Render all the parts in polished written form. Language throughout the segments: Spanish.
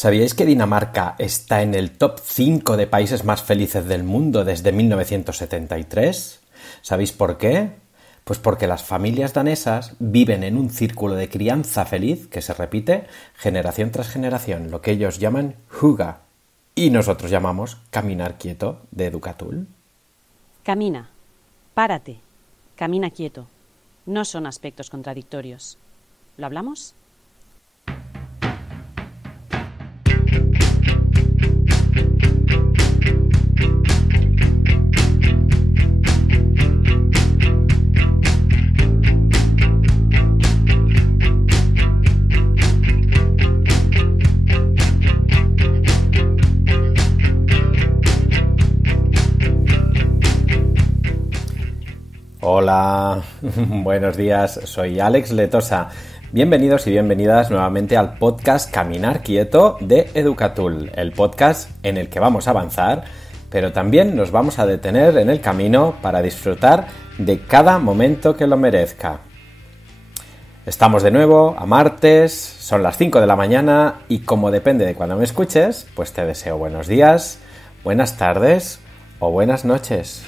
¿Sabíais que Dinamarca está en el top 5 de países más felices del mundo desde 1973? ¿Sabéis por qué? Pues porque las familias danesas viven en un círculo de crianza feliz que se repite generación tras generación, lo que ellos llaman hygge, y nosotros llamamos caminar quieto de Educatul. Camina, párate, camina quieto. No son aspectos contradictorios. ¿Lo hablamos? Hola, buenos días, soy Alex Letosa. Bienvenidos y bienvenidas nuevamente al podcast Caminar Quieto de Educatul, el podcast en el que vamos a avanzar, pero también nos vamos a detener en el camino para disfrutar de cada momento que lo merezca. Estamos de nuevo a martes, son las 5 de la mañana y como depende de cuando me escuches, pues te deseo buenos días, buenas tardes o buenas noches.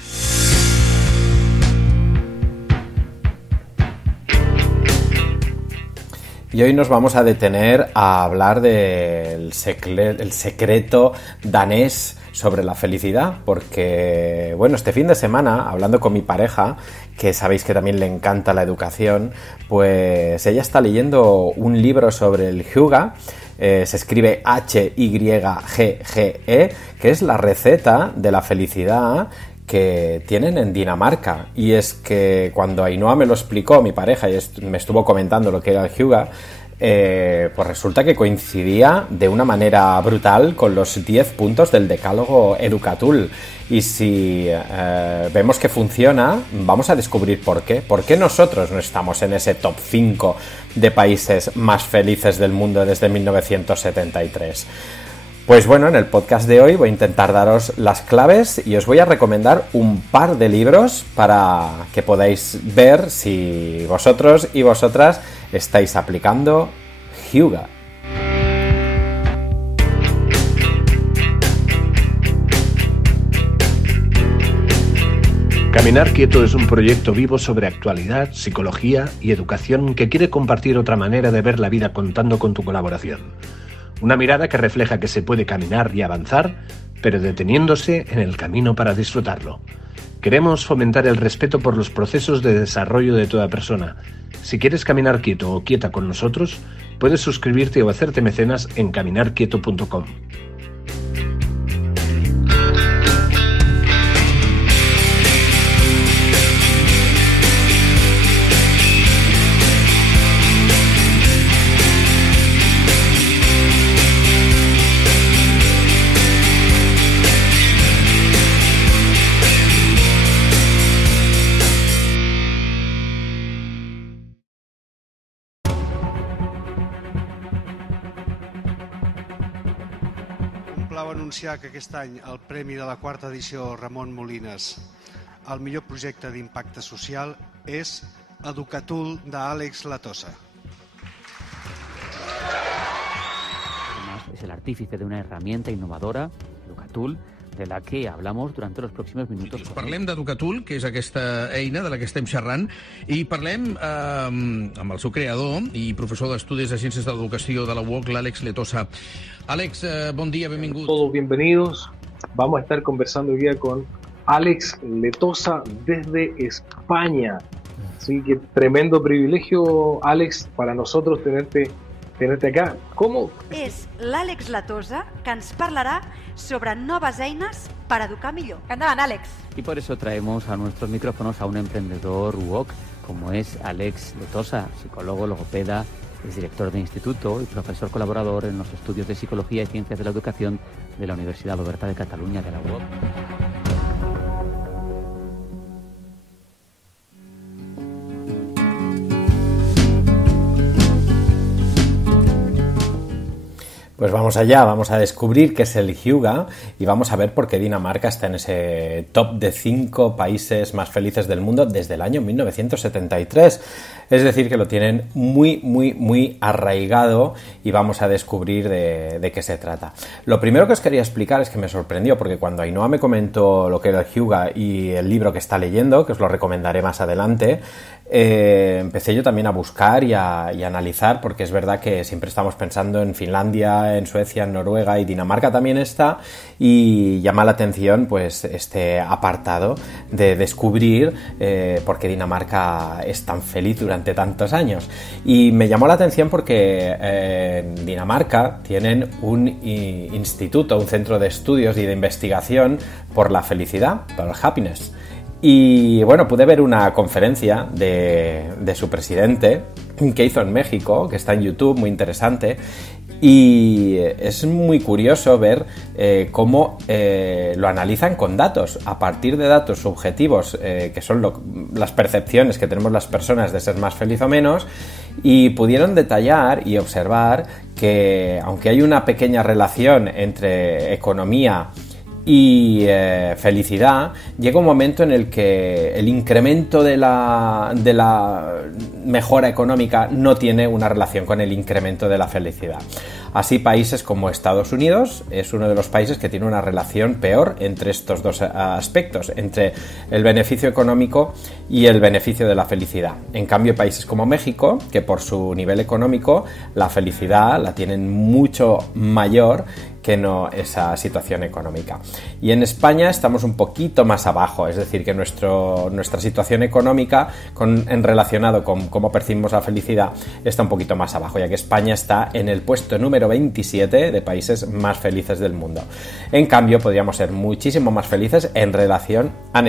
Y hoy nos vamos a detener a hablar del secreto danés sobre la felicidad, porque, bueno, este fin de semana, hablando con mi pareja, que sabéis que también le encanta la educación, pues ella está leyendo un libro sobre el hygge, se escribe Hygge, que es la receta de la felicidad que tienen en Dinamarca. Y es que cuando Ainhoa me lo explicó, mi pareja, y me estuvo comentando lo que era el hygge, pues resulta que coincidía de una manera brutal con los 10 puntos del decálogo Educatul. Y si vemos que funciona, vamos a descubrir por qué. ¿Por qué nosotros no estamos en ese top 5 de países más felices del mundo desde 1973? Pues bueno, en el podcast de hoy voy a intentar daros las claves y os voy a recomendar un par de libros para que podáis ver si vosotros y vosotras estáis aplicando hygge. Caminar Quieto es un proyecto vivo sobre actualidad, psicología y educación que quiere compartir otra manera de ver la vida contando con tu colaboración. Una mirada que refleja que se puede caminar y avanzar, pero deteniéndose en el camino para disfrutarlo. Queremos fomentar el respeto por los procesos de desarrollo de toda persona. Si quieres caminar quieto o quieta con nosotros, puedes suscribirte o hacerte mecenas en caminarquieto.com. Que aquest any el premi de la quarta edició Ramon Molines al millor projecte d'impacte social és Educatul d'Àlex Letosa. Es el artífice de una herramienta innovadora, Educatul, de la que hablamos durante los próximos minutos. Parlem d'Educatul, que és aquesta eina de la que estem xerrant, i parlem amb el seu creador i professor d'Estudis de Ciències de l'Educació de la UOC, l'Àlex Letosa. Àlex, bon dia, benvingut. Todos bienvenidos. Vamos a estar conversando hoy día con Alex Letosa desde España. Así que tremendo privilegio, Alex, para nosotros tenerte acá. ¿Cómo? És l'Àlex Letosa que ens parlarà sobre noves eines per educar millor. Endavant, Àlex. Y por eso traemos a nuestros micrófonos a un emprendedor UOC, como es Àlex Letosa, psicólogo, logopeda, es director de instituto y profesor colaborador en los estudios de Psicología y Ciencias de la Educación de la Universidad Oberta de Cataluña de la UOC. Pues vamos allá, vamos a descubrir qué es el Hyuga y vamos a ver por qué Dinamarca está en ese top de 5 países más felices del mundo desde el año 1973. Es decir, que lo tienen muy arraigado y vamos a descubrir de qué se trata. Lo primero que os quería explicar es que me sorprendió porque cuando Ainhoa me comentó lo que era el Hyuga y el libro que está leyendo, que os lo recomendaré más adelante, empecé yo también a buscar y a analizar, porque es verdad que siempre estamos pensando en Finlandia, en Suecia, en Noruega, y Dinamarca también está, y llama la atención pues este apartado de descubrir por qué Dinamarca es tan feliz durante tantos años. Y me llamó la atención porque en Dinamarca tienen un instituto, un centro de estudios y de investigación por la felicidad, por el happiness. Y bueno, pude ver una conferencia de su presidente que hizo en México, que está en YouTube, muy interesante, y es muy curioso ver cómo lo analizan con datos, a partir de datos subjetivos, que son las percepciones que tenemos las personas de ser más feliz o menos, y pudieron detallar y observar que aunque hay una pequeña relación entre economía y felicidad, llega un momento en el que el incremento de la mejora económica no tiene una relación con el incremento de la felicidad. Así, países como Estados Unidos es uno de los países que tiene una relación peor entre estos dos aspectos, entre el beneficio económico y el beneficio de la felicidad. En cambio, países como México, que por su nivel económico la felicidad la tienen mucho mayor que no esa situación económica. Y en España estamos un poquito más abajo, es decir, que nuestra situación económica en relacionado con cómo percibimos la felicidad está un poquito más abajo, ya que España está en el puesto número 27 de países más felices del mundo. En cambio, podríamos ser muchísimo más felices en relación a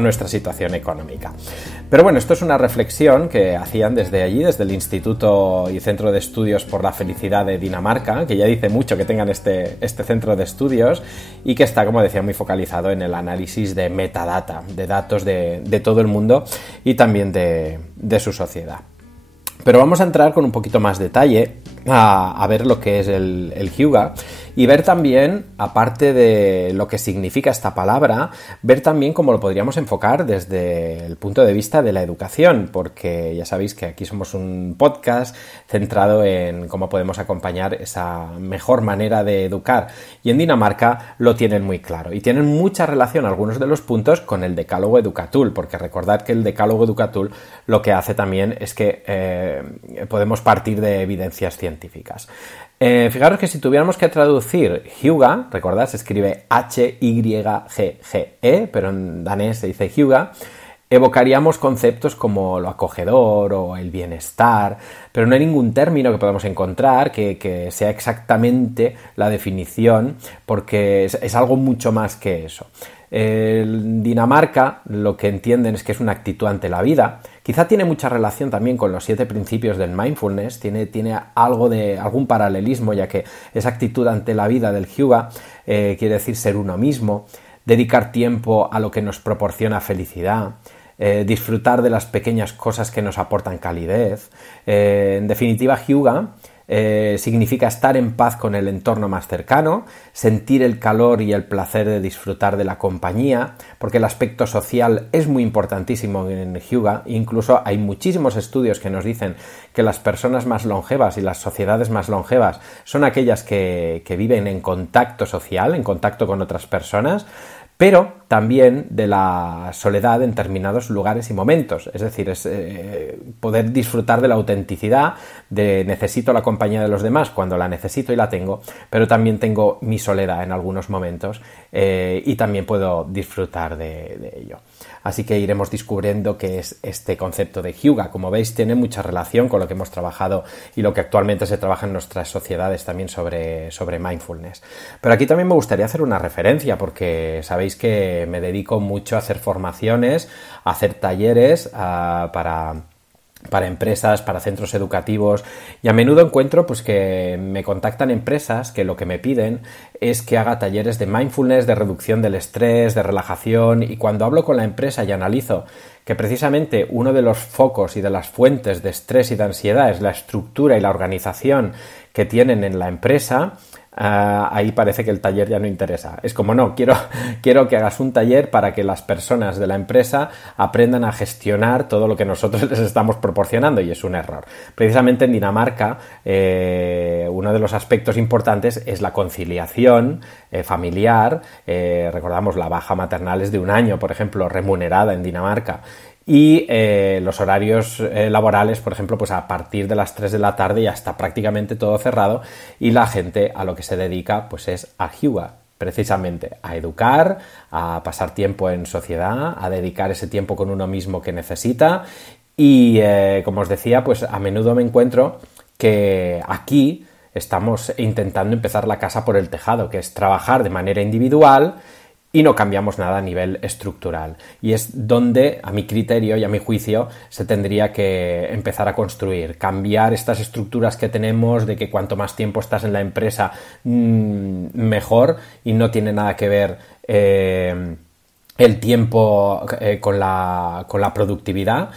nuestra situación económica. Pero bueno, esto es una reflexión que hacían desde allí, desde el Instituto y Centro de Estudios por la Felicidad de Dinamarca, que ya dice mucho que tengan este centro de estudios y que está, como decía, muy focalizado en el análisis de metadata, de datos de todo el mundo y también de su sociedad. Pero vamos a entrar con un poquito más detalle a ver lo que es el Hyuga y ver también, aparte de lo que significa esta palabra, ver también cómo lo podríamos enfocar desde el punto de vista de la educación, porque ya sabéis que aquí somos un podcast centrado en cómo podemos acompañar esa mejor manera de educar, y en Dinamarca lo tienen muy claro y tienen mucha relación algunos de los puntos con el decálogo Educatul, porque recordad que el decálogo Educatul lo que hace también es que podemos partir de evidencias científicas. Fijaros que si tuviéramos que traducir Hyuga, recordad, se escribe H-Y-G-G-E, pero en danés se dice Hyuga, evocaríamos conceptos como lo acogedor o el bienestar, pero no hay ningún término que podamos encontrar que sea exactamente la definición, porque es algo mucho más que eso. En Dinamarca lo que entienden es que es una actitud ante la vida. Quizá tiene mucha relación también con los 7 principios del mindfulness, tiene algún paralelismo, ya que esa actitud ante la vida del Hyuga quiere decir ser uno mismo, dedicar tiempo a lo que nos proporciona felicidad, disfrutar de las pequeñas cosas que nos aportan calidez. En definitiva, Hyuga significa estar en paz con el entorno más cercano, sentir el calor y el placer de disfrutar de la compañía, porque el aspecto social es muy importantísimo en Hyuga. Incluso hay muchísimos estudios que nos dicen que las personas más longevas y las sociedades más longevas son aquellas que viven en contacto social, en contacto con otras personas, pero también de la soledad en determinados lugares y momentos. Es decir, es poder disfrutar de la autenticidad, de necesito la compañía de los demás cuando la necesito y la tengo, pero también tengo mi soledad en algunos momentos y también puedo disfrutar de ello. Así que iremos descubriendo qué es este concepto de Hyuga. Como veis, tiene mucha relación con lo que hemos trabajado y lo que actualmente se trabaja en nuestras sociedades también sobre mindfulness. Pero aquí también me gustaría hacer una referencia, porque sabéis que me dedico mucho a hacer formaciones, a hacer talleres para empresas, para centros educativos, y a menudo encuentro pues que me contactan empresas que lo que me piden es que haga talleres de mindfulness, de reducción del estrés, de relajación, y cuando hablo con la empresa y analizo que precisamente uno de los focos y de las fuentes de estrés y de ansiedad es la estructura y la organización que tienen en la empresa, ahí parece que el taller ya no interesa. Es como, no, quiero que hagas un taller para que las personas de la empresa aprendan a gestionar todo lo que nosotros les estamos proporcionando, y es un error. Precisamente en Dinamarca, uno de los aspectos importantes es la conciliación familiar. Recordamos, la baja maternal es de 1 año, por ejemplo, remunerada en Dinamarca. Y los horarios laborales, por ejemplo, pues a partir de las 3 de la tarde ya está prácticamente todo cerrado, y la gente a lo que se dedica pues es a hygge, precisamente a educar, a pasar tiempo en sociedad, a dedicar ese tiempo con uno mismo que necesita. Y como os decía, pues a menudo me encuentro que aquí estamos intentando empezar la casa por el tejado, que es trabajar de manera individual y no cambiamos nada a nivel estructural. Y es donde, a mi criterio y a mi juicio, se tendría que empezar a construir. Cambiar estas estructuras que tenemos de que cuanto más tiempo estás en la empresa, mejor, y no tiene nada que ver el tiempo con la productividad.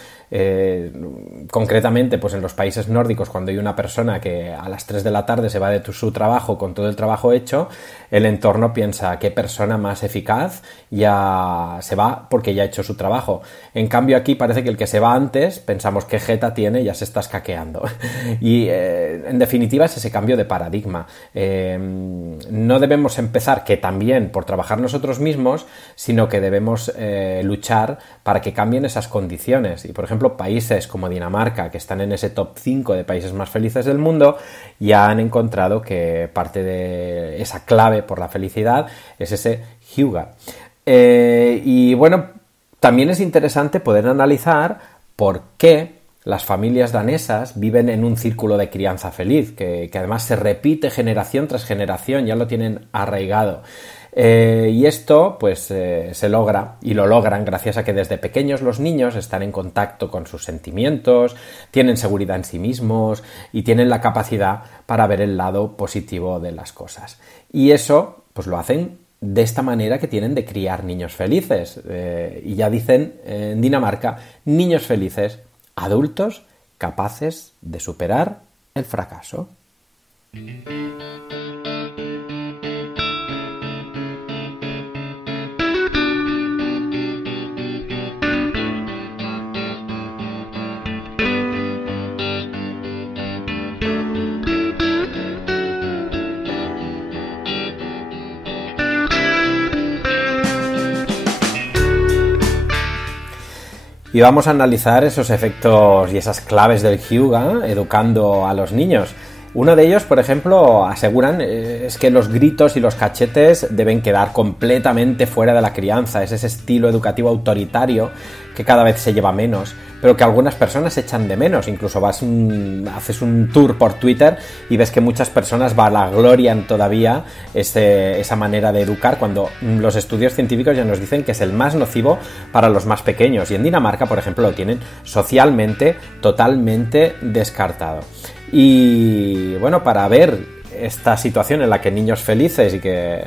Concretamente, pues en los países nórdicos, cuando hay una persona que a las 3 de la tarde se va de su trabajo con todo el trabajo hecho, el entorno piensa: qué persona más eficaz, ya se va porque ya ha hecho su trabajo. En cambio aquí parece que el que se va antes, pensamos qué jeta tiene, ya se está escaqueando. Y en definitiva es ese cambio de paradigma. No debemos empezar, que también, por trabajar nosotros mismos, sino que debemos luchar para que cambien esas condiciones. Y por ejemplo, países como Dinamarca, que están en ese top 5 de países más felices del mundo, ya han encontrado que parte de esa clave por la felicidad es ese hygge. Y bueno, también es interesante poder analizar por qué las familias danesas viven en un círculo de crianza feliz, que además se repite generación tras generación, ya lo tienen arraigado. Y esto pues se logra, y lo logran gracias a que desde pequeños los niños están en contacto con sus sentimientos, tienen seguridad en sí mismos y tienen la capacidad para ver el lado positivo de las cosas. Y eso pues lo hacen de esta manera que tienen de criar niños felices. Y ya dicen en Dinamarca: niños felices, adultos capaces de superar el fracaso. Y vamos a analizar esos efectos y esas claves del hygge educando a los niños. Uno de ellos, por ejemplo, aseguran es que los gritos y los cachetes deben quedar completamente fuera de la crianza. Es ese estilo educativo autoritario que cada vez se lleva menos, pero que algunas personas echan de menos. Incluso haces un tour por Twitter y ves que muchas personas vanaglorian todavía esa manera de educar, cuando los estudios científicos ya nos dicen que es el más nocivo para los más pequeños. Y en Dinamarca, por ejemplo, lo tienen socialmente totalmente descartado. Y bueno, para ver esta situación en la que niños felices y que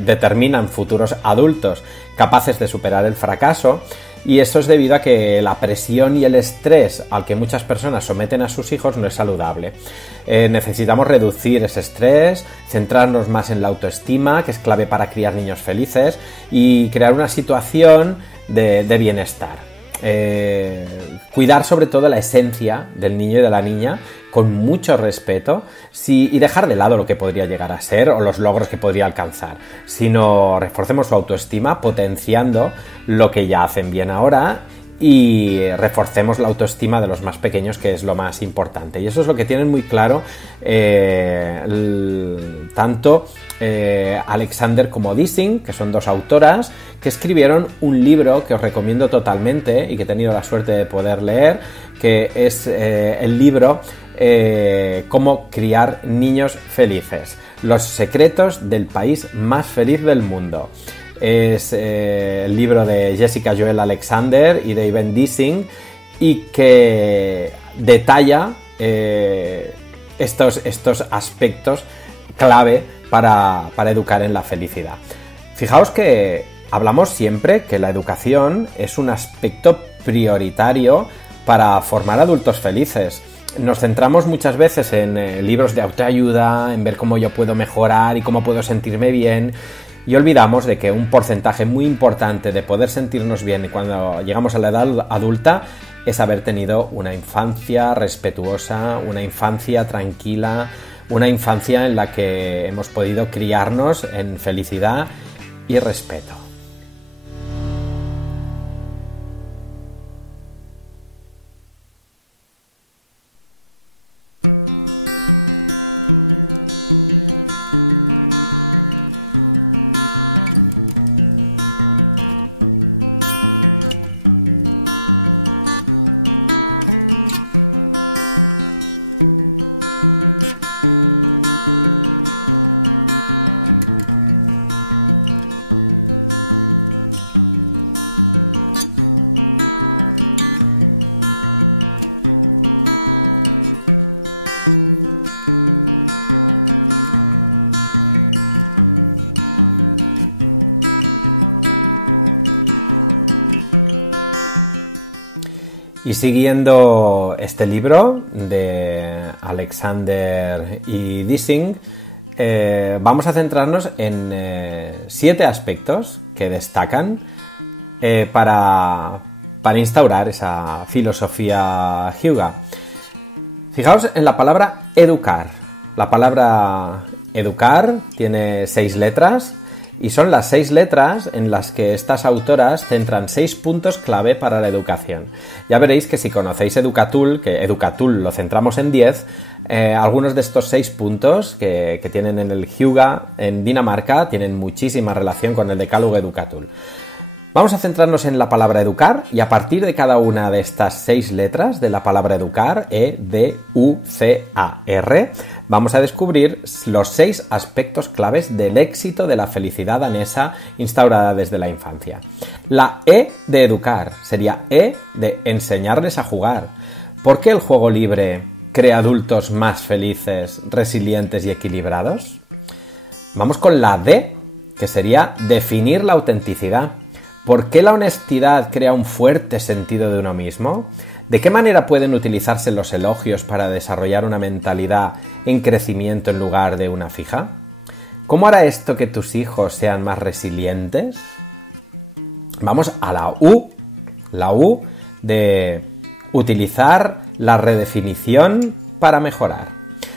determinan futuros adultos capaces de superar el fracaso, y eso es debido a que la presión y el estrés al que muchas personas someten a sus hijos no es saludable. Necesitamos reducir ese estrés, centrarnos más en la autoestima, que es clave para criar niños felices, y crear una situación de bienestar. Cuidar sobre todo la esencia del niño y de la niña con mucho respeto, y dejar de lado lo que podría llegar a ser o los logros que podría alcanzar, sino reforcemos su autoestima potenciando lo que ya hacen bien ahora, y reforcemos la autoestima de los más pequeños, que es lo más importante. Y eso es lo que tienen muy claro tanto Alexander como Dissing, que son dos autoras que escribieron un libro que os recomiendo totalmente y que he tenido la suerte de poder leer, que es el libro Cómo criar niños felices, los secretos del país más feliz del mundo. Es el libro de Jessica Joel Alexander y de Ivan Dissing, y que detalla estos aspectos clave para educar en la felicidad. Fijaos que hablamos siempre que la educación es un aspecto prioritario para formar adultos felices. nos centramos muchas veces en libros de autoayuda, en ver cómo yo puedo mejorar y cómo puedo sentirme bien, y olvidamos de que un porcentaje muy importante de poder sentirnos bien cuando llegamos a la edad adulta es haber tenido una infancia respetuosa, una infancia tranquila, una infancia en la que hemos podido criarnos en felicidad y respeto. Siguiendo este libro de Alexander y Dissing, vamos a centrarnos en 7 aspectos que destacan para instaurar esa filosofía Hyuga. Fijaos en la palabra educar. La palabra educar tiene 6 letras y son las 6 letras en las que estas autoras centran 6 puntos clave para la educación. Ya veréis que si conocéis Educatul, que Educatul lo centramos en 10, algunos de estos 6 puntos que tienen en el Hyuga en Dinamarca tienen muchísima relación con el decálogo Educatul. Vamos a centrarnos en la palabra educar y a partir de cada una de estas 6 letras de la palabra educar, E-D-U-C-A-R, vamos a descubrir los 6 aspectos claves del éxito de la felicidad danesa instaurada desde la infancia. La E de educar sería E de enseñarles a jugar. ¿Por qué el juego libre crea adultos más felices, resilientes y equilibrados? Vamos con la D, que sería definir la autenticidad. ¿Por qué la honestidad crea un fuerte sentido de uno mismo? ¿De qué manera pueden utilizarse los elogios para desarrollar una mentalidad en crecimiento en lugar de una fija? ¿Cómo hará esto que tus hijos sean más resilientes? Vamos a la U de utilizar la redefinición para mejorar.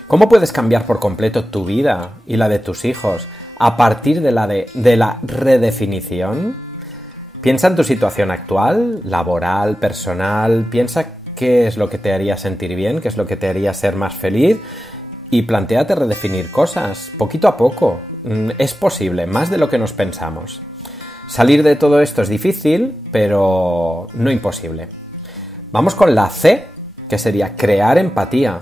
¿Cómo puedes cambiar por completo tu vida y la de tus hijos a partir de la redefinición? Piensa en tu situación actual, laboral, personal, piensa qué es lo que te haría sentir bien, qué es lo que te haría ser más feliz y plantéate redefinir cosas, poquito a poco. Es posible, más de lo que nos pensamos. Salir de todo esto es difícil, pero no imposible. Vamos con la C, que sería crear empatía.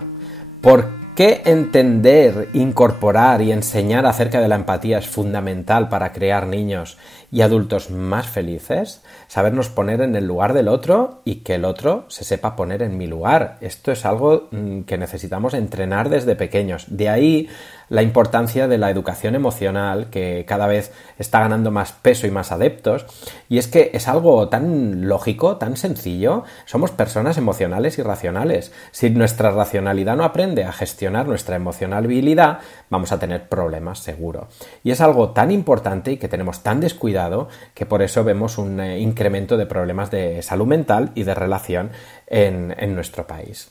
¿Por qué entender, incorporar y enseñar acerca de la empatía es fundamental para crear niños y adultos más felices? Sabernos poner en el lugar del otro y que el otro se sepa poner en mi lugar. Esto es algo que necesitamos entrenar desde pequeños. De ahí la importancia de la educación emocional, que cada vez está ganando más peso y más adeptos, y es que es algo tan lógico, tan sencillo. Somos personas emocionales y racionales. Si nuestra racionalidad no aprende a gestionar nuestra emocionalidad, vamos a tener problemas seguro. Y es algo tan importante y que tenemos tan descuidado que por eso vemos un incremento de problemas de salud mental y de relación en nuestro país.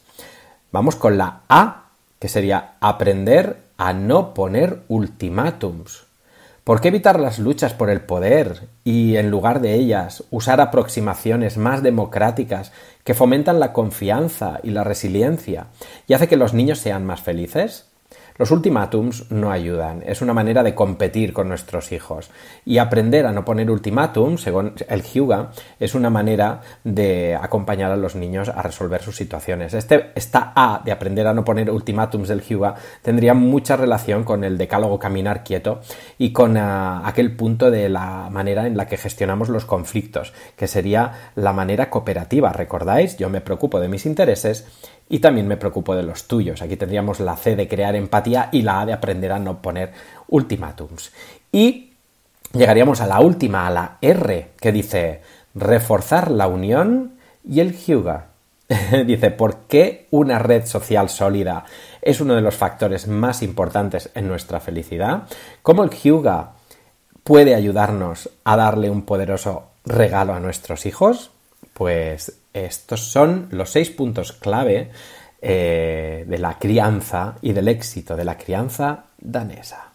Vamos con la A, que sería aprender a no poner ultimátums. ¿Por qué evitar las luchas por el poder y, en lugar de ellas, usar aproximaciones más democráticas que fomentan la confianza y la resiliencia y hace que los niños sean más felices? Los ultimátums no ayudan, es una manera de competir con nuestros hijos. Y aprender a no poner ultimátums, según el Hyuga, es una manera de acompañar a los niños a resolver sus situaciones. Esta A de aprender a no poner ultimátums del Hyuga tendría mucha relación con el decálogo caminar quieto y con aquel punto de la manera en la que gestionamos los conflictos, que sería la manera cooperativa. ¿Recordáis? Yo me preocupo de mis intereses y también me preocupo de los tuyos. Aquí tendríamos la C de crear empatía y la A de aprender a no poner ultimátums. Y llegaríamos a la última, a la R, que dice reforzar la unión y el Hyuga. Dice, ¿por qué una red social sólida es uno de los factores más importantes en nuestra felicidad? ¿Cómo el Hyuga puede ayudarnos a darle un poderoso regalo a nuestros hijos? Pues estos son los 6 puntos clave de la crianza y del éxito de la crianza danesa.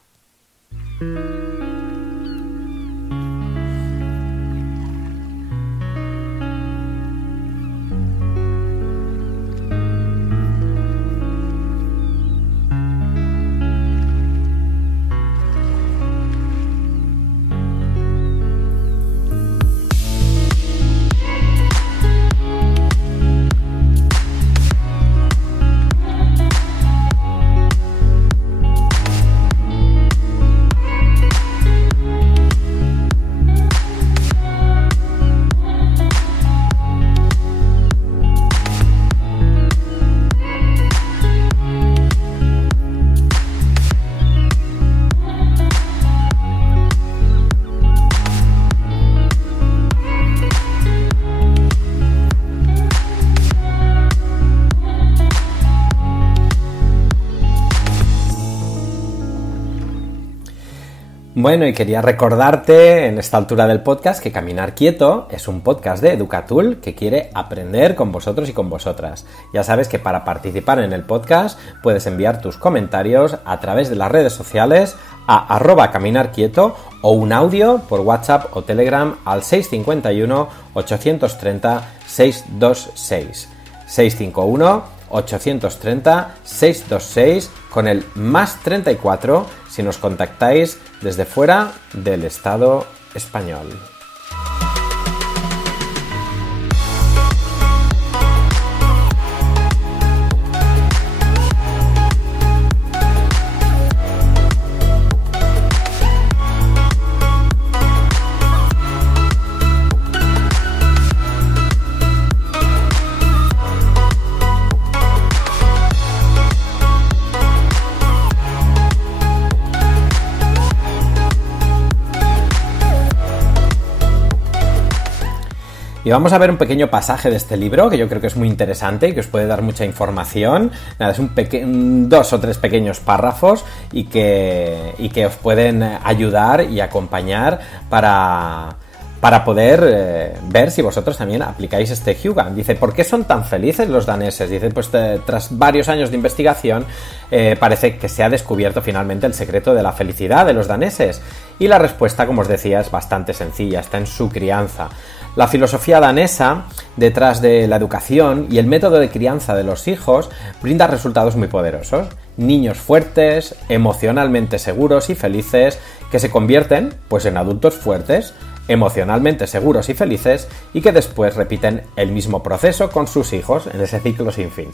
Bueno, y quería recordarte en esta altura del podcast que Caminar Quieto es un podcast de Educatul que quiere aprender con vosotros y con vosotras. Ya sabes que para participar en el podcast puedes enviar tus comentarios a través de las redes sociales a @caminarquieto o un audio por WhatsApp o Telegram al 651 830 626. 651 830 626 con el +34 si nos contactáis desde fuera del Estado español. Y vamos a ver un pequeño pasaje de este libro que yo creo que es muy interesante y que os puede dar mucha información. Nada, es 2 o 3 pequeños párrafos y que os pueden ayudar y acompañar para poder ver si vosotros también aplicáis este Hyuga. Dice, ¿por qué son tan felices los daneses? Dice, pues tras varios años de investigación parece que se ha descubierto finalmente el secreto de la felicidad de los daneses. Y la respuesta, como os decía, es bastante sencilla, está en su crianza. La filosofía danesa detrás de la educación y el método de crianza de los hijos brinda resultados muy poderosos. Niños fuertes, emocionalmente seguros y felices que se convierten pues en adultos fuertes, emocionalmente seguros y felices y que después repiten el mismo proceso con sus hijos en ese ciclo sin fin.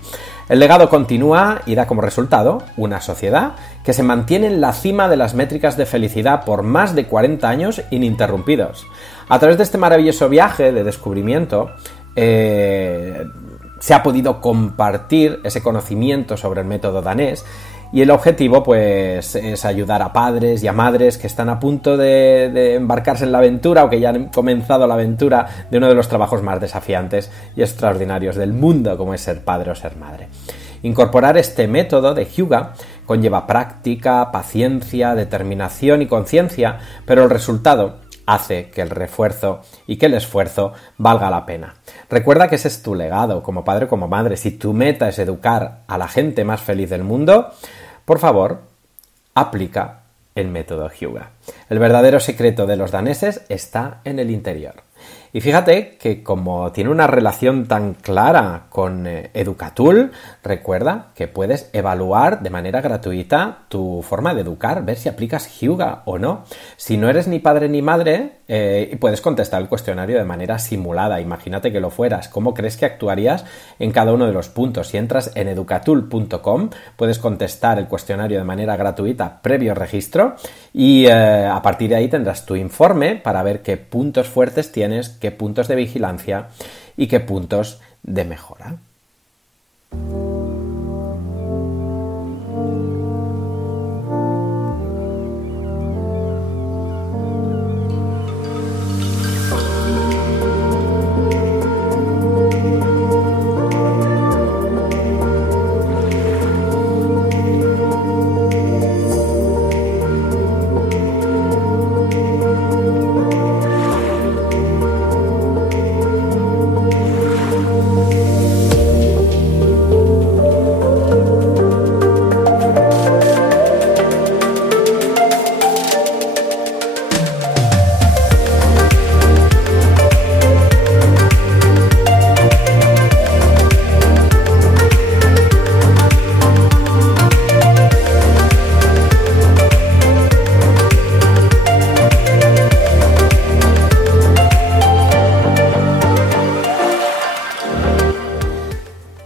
El legado continúa y da como resultado una sociedad que se mantiene en la cima de las métricas de felicidad por más de 40 años ininterrumpidos. A través de este maravilloso viaje de descubrimiento se ha podido compartir ese conocimiento sobre el método danés. Y el objetivo, pues, es ayudar a padres y a madres que están a punto de embarcarse en la aventura o que ya han comenzado la aventura de uno de los trabajos más desafiantes y extraordinarios del mundo, como es ser padre o ser madre. Incorporar este método de Hyuga conlleva práctica, paciencia, determinación y conciencia, pero el resultado hace que el refuerzo y que el esfuerzo valga la pena. Recuerda que ese es tu legado como padre o como madre. Si tu meta es educar a la gente más feliz del mundo, por favor, aplica el método Hyuga. El verdadero secreto de los daneses está en el interior. Y fíjate que como tiene una relación tan clara con Educatul, recuerda que puedes evaluar de manera gratuita tu forma de educar, ver si aplicas Hyuga o no. Si no eres ni padre ni madre, puedes contestar el cuestionario de manera simulada. Imagínate que lo fueras. ¿Cómo crees que actuarías en cada uno de los puntos? Si entras en educatul.com, puedes contestar el cuestionario de manera gratuita previo registro y a partir de ahí tendrás tu informe para ver qué puntos fuertes tienes, qué puntos de vigilancia y qué puntos de mejora.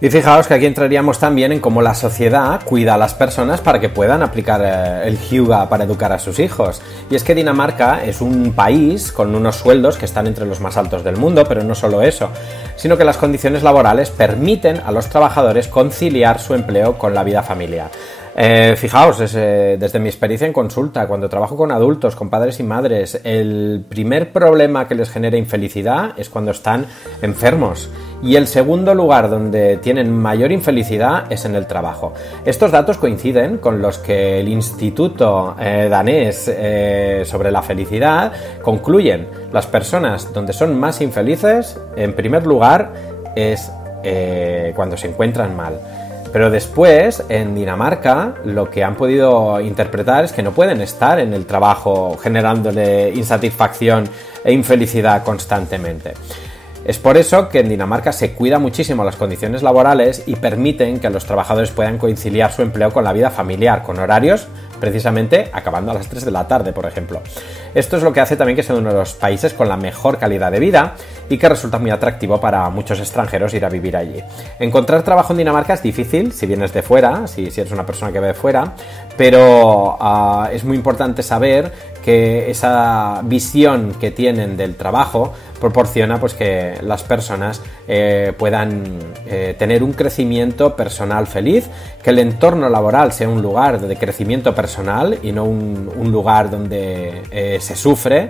Y fijaos que aquí entraríamos también en cómo la sociedad cuida a las personas para que puedan aplicar el Hyuga para educar a sus hijos. Y es que Dinamarca es un país con unos sueldos que están entre los más altos del mundo, pero no solo eso, sino que las condiciones laborales permiten a los trabajadores conciliar su empleo con la vida familiar. Fijaos, desde mi experiencia en consulta, cuando trabajo con adultos, con padres y madres, el primer problema que les genera infelicidad es cuando están enfermos. Y el segundo lugar donde tienen mayor infelicidad es en el trabajo. Estos datos coinciden con los que el Instituto danés sobre la felicidad concluyen. Las personas donde son más infelices, en primer lugar, es cuando se encuentran mal. Pero después, en Dinamarca, lo que han podido interpretar es que no pueden estar en el trabajo generándole insatisfacción e infelicidad constantemente. Es por eso que en Dinamarca se cuida muchísimo las condiciones laborales y permiten que los trabajadores puedan conciliar su empleo con la vida familiar, con horarios precisamente acabando a las 3 de la tarde, por ejemplo. Esto es lo que hace también que sea uno de los países con la mejor calidad de vida y que resulta muy atractivo para muchos extranjeros ir a vivir allí. Encontrar trabajo en Dinamarca es difícil si vienes de fuera, si eres una persona que ve de fuera, pero es muy importante saber que esa visión que tienen del trabajo proporciona pues que las personas puedan tener un crecimiento personal feliz, que el entorno laboral sea un lugar de crecimiento personal y no un lugar donde se sufre,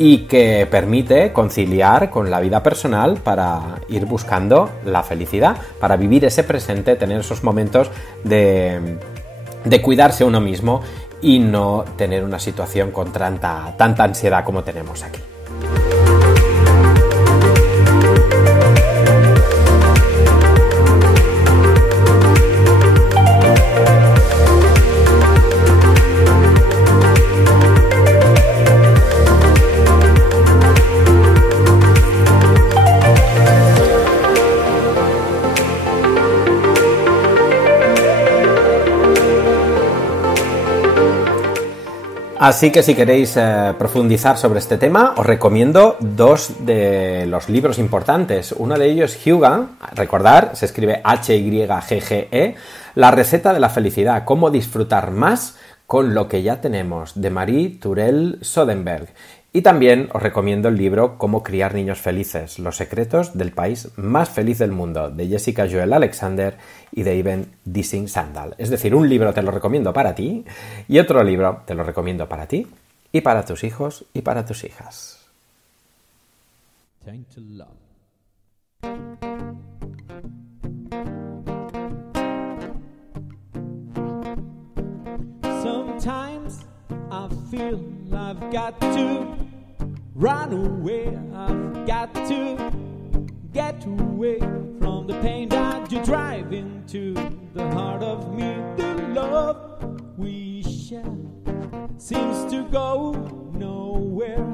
y que permite conciliar con la vida personal para ir buscando la felicidad, para vivir ese presente, tener esos momentos de cuidarse uno mismo y no tener una situación con tanta ansiedad como tenemos aquí. Así que si queréis profundizar sobre este tema, os recomiendo dos de los libros importantes. Uno de ellos es Hyuga, recordar, se escribe Hygge, La receta de la felicidad, cómo disfrutar más con lo que ya tenemos, de Marie Turell Sodenberg. Y también os recomiendo el libro Cómo criar niños felices, los secretos del país más feliz del mundo, de Jessica Joel Alexander y de Iben Dissing Sandal. Es decir, un libro te lo recomiendo para ti y otro libro te lo recomiendo para ti y para tus hijos y para tus hijas. Sometimes I feel I've got to run away, I've got to get away from the pain that you drive into the heart of me. The love we share seems to go nowhere.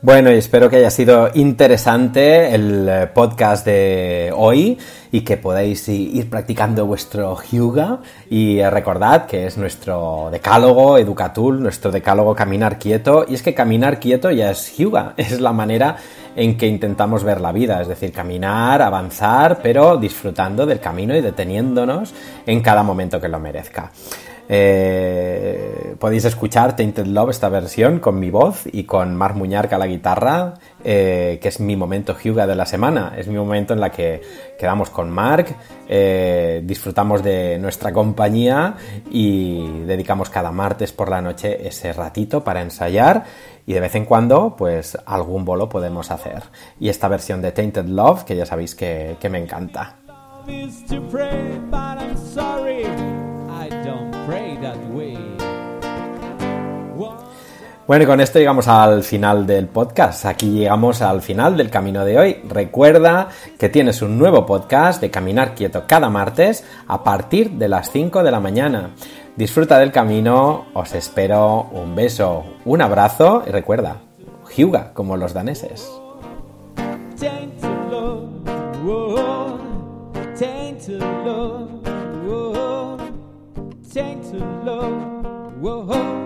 Bueno, y espero que haya sido interesante el podcast de hoy y que podáis ir practicando vuestro Hyuga, y recordad que es nuestro decálogo Educatool, nuestro decálogo Caminar Quieto, y es que caminar quieto ya es Hyuga, es la manera en que intentamos ver la vida, es decir, caminar, avanzar, pero disfrutando del camino y deteniéndonos en cada momento que lo merezca. Podéis escuchar Tainted Love, esta versión, con mi voz y con Marc Muñarca a la guitarra, que es mi momento Hyuga de la semana. Es mi momento en la que quedamos con Marc, disfrutamos de nuestra compañía y dedicamos cada martes por la noche ese ratito para ensayar, y de vez en cuando pues algún bolo podemos hacer. Y esta versión de Tainted Love, que ya sabéis que me encanta. Bueno, y con esto llegamos al final del podcast. Aquí llegamos al final del camino de hoy. Recuerda que tienes un nuevo podcast de Caminar Quieto cada martes a partir de las 5 de la mañana. Disfruta del camino, os espero, un beso, un abrazo y recuerda, Hyuga como los daneses. Whoa.